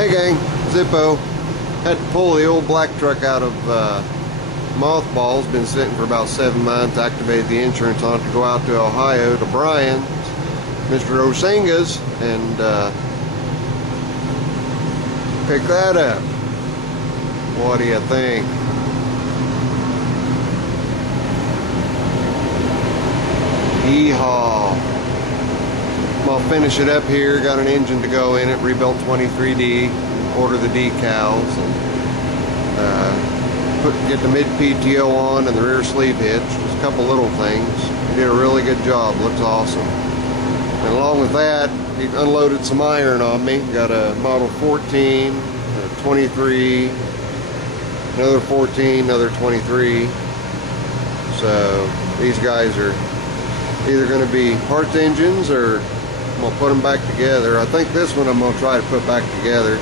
Hey gang, Zippo. Had to pull the old black truck out of mothballs. Been sitting for about 7 months. Activated the insurance on it to go out to Ohio to Bryan, Mr. Osanga's, and pick that up. What do you think? Yeehaw. I'll finish it up here. Got an engine to go in it. Rebuilt 23D. Order the decals. And, get the mid PTO on and the rear sleeve hitch. Just a couple little things. He did a really good job. Looks awesome. And along with that, he unloaded some iron on me. Got a model 14, a 23, another 14, another 23. So these guys are either going to be parts engines or I'm going to put them back together. I think this one I'm going to try to put back together.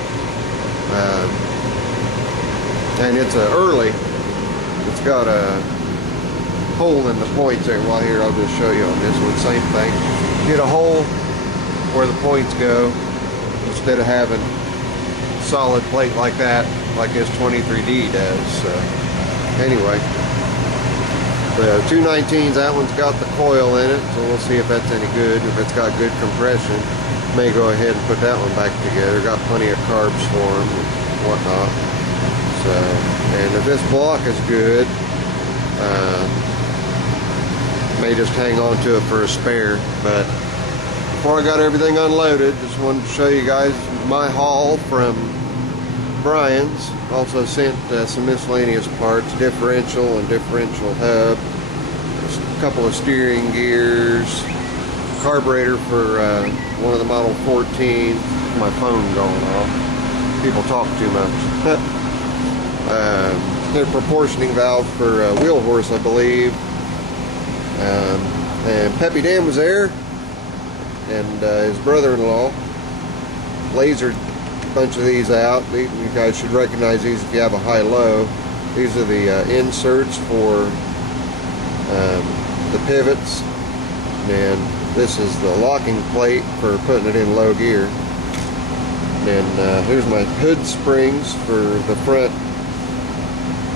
And it's early. It's got a hole in the points there. Well, here, I'll just show you on this one. Same thing. Get a hole where the points go instead of having solid plate like that, like this 23D does. So, anyway. The 219s, that one's got the coil in it, so we'll see if that's any good. If it's got good compression, may go ahead and put that one back together. Got plenty of carbs for them and whatnot. So, and if this block is good, may just hang on to it for a spare. But before I got everything unloaded, just wanted to show you guys my haul from Bryan's. Also sent some miscellaneous parts, differential and differential hub, a couple of steering gears, carburetor for one of the model 14. My phone going off. People talk too much. A proportioning valve for wheel horse, I believe. And Peppy Dan was there, and his brother-in-law lasered a bunch of these out. You guys should recognize these if you have a high-low. These are the inserts for the pivots, and this is the locking plate for putting it in low gear. And here's my hood springs for the front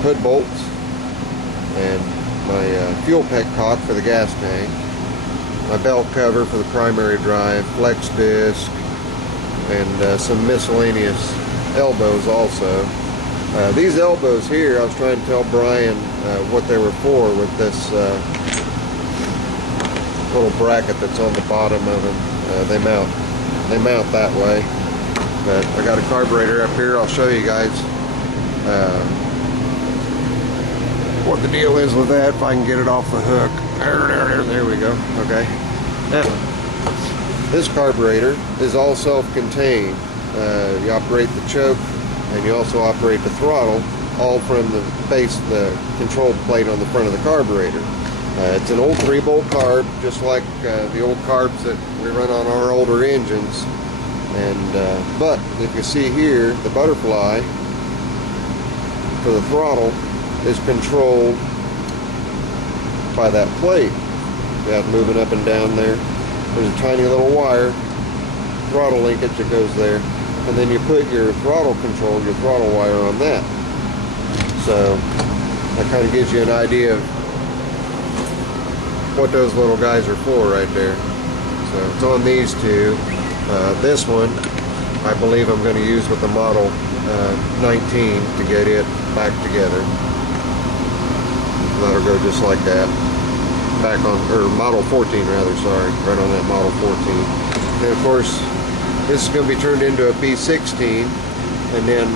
hood bolts, and my fuel petcock for the gas tank, my belt cover for the primary drive, flex disc, and some miscellaneous elbows also. These elbows here, I was trying to tell Bryan what they were for with this little bracket that's on the bottom of them. They mount that way. But I got a carburetor up here. I'll show you guys what the deal is with that, if I can get it off the hook. There we go. Okay. Now, this carburetor is all self-contained. You operate the choke and you also operate the throttle, all from the base, the control plate on the front of the carburetor. It's an old 3-bolt carb, just like the old carbs that we run on our older engines. And but if you see here, the butterfly for the throttle is controlled by that plate. You have moving up and down there. There's a tiny little wire, throttle linkage that goes there, and then you put your throttle control, your throttle wire on that. So that kind of gives you an idea of what those little guys are for right there. So it's on these two. This one, I believe I'm going to use with the model 19 to get it back together. That'll go just like that. Back on, or model 14 rather, sorry, right on that model 14. And of course, this is going to be turned into a B16. And then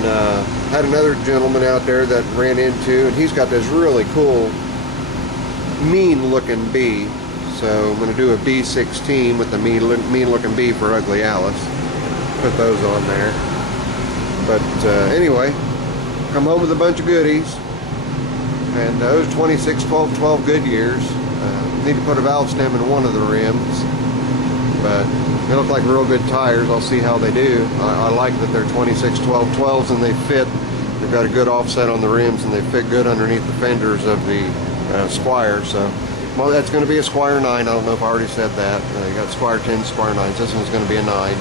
had another gentleman out there that ran into, and he's got this really cool, mean looking B. So I'm going to do a B16 with the mean looking B for Ugly Alice. Put those on there. But anyway, come home with a bunch of goodies. And those 26, 12, 12 Goodyears. Need to put a valve stem in one of the rims. But they look like real good tires. I'll see how they do. I like that they're 26, 12, 12s and they fit. They've got a good offset on the rims and they fit good underneath the fenders of the Squire. So, well, that's going to be a Squire 9. I don't know if I already said that. You got Squire 10, Squire 9s. This one's going to be a 9.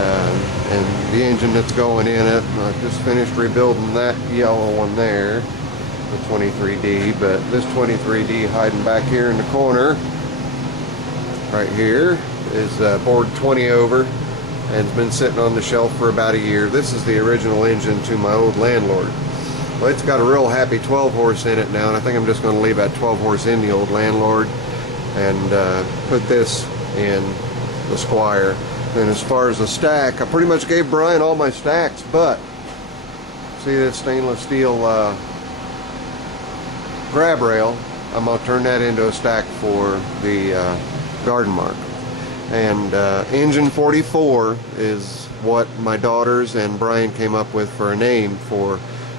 and the engine that's going in it. I just finished rebuilding that yellow one there, the 23D, but this 23D hiding back here in the corner right here is board 20 over, and it's been sitting on the shelf for about a year. This is the original engine to my old landlord. Well, it's got a real happy 12 horse in it now, and I think I'm just going to leave that 12 horse in the old landlord and put this in the Squire. And as far as the stack, I pretty much gave Bryan all my stacks, but see this stainless steel grab rail, I'm going to turn that into a stack for the Garden Mark. And engine 44 is what my daughters and Bryan came up with for a name for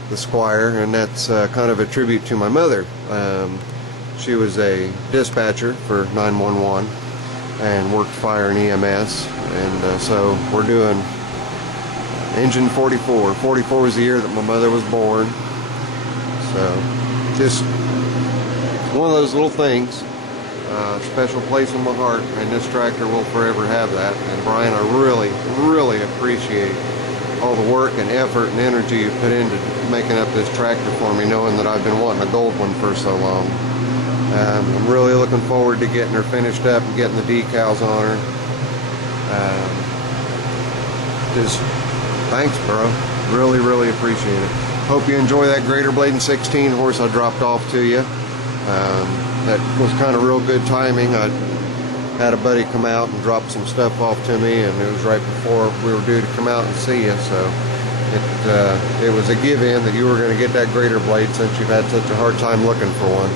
the Squire, and that's kind of a tribute to my mother. She was a dispatcher for 911 and worked fire and EMS, and so we're doing engine 44. 44 was the year that my mother was born, so just one of those little things. Special place in my heart, and this tractor will forever have that. And Bryan, I really appreciate all the work and effort and energy you put into making up this tractor for me, knowing that I've been wanting a gold one for so long. I'm really looking forward to getting her finished up and getting the decals on her. Just thanks, bro. Really appreciate it. Hope you enjoy that Greater Bladen 16 horse I dropped off to you. That was kind of real good timing. I had a buddy come out and drop some stuff off to me, and it was right before we were due to come out and see you, so it was a give-in that you were going to get that Greater Blade since you've had such a hard time looking for one.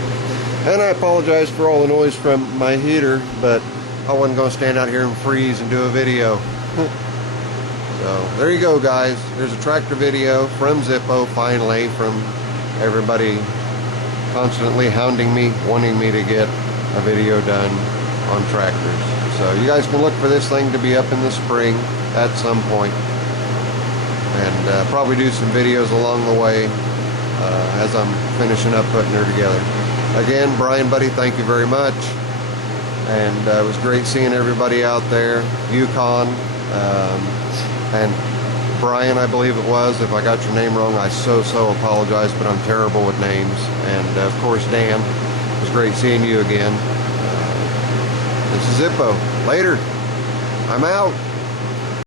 And I apologize for all the noise from my heater, but I wasn't going to stand out here and freeze and do a video. So there you go, guys. There's a tractor video from Zippo, finally, from everybody constantly hounding me, wanting me to get a video done on tractors. So you guys can look for this thing to be up in the spring at some point, and probably do some videos along the way as I'm finishing up putting her together. Again, Bryan, buddy, thank you very much, and it was great seeing everybody out there. Yukon and Bryan, I believe it was. If I got your name wrong, I so apologize, but I'm terrible with names. And of course, Dan, it was great seeing you again. This is Zippo. Later. I'm out.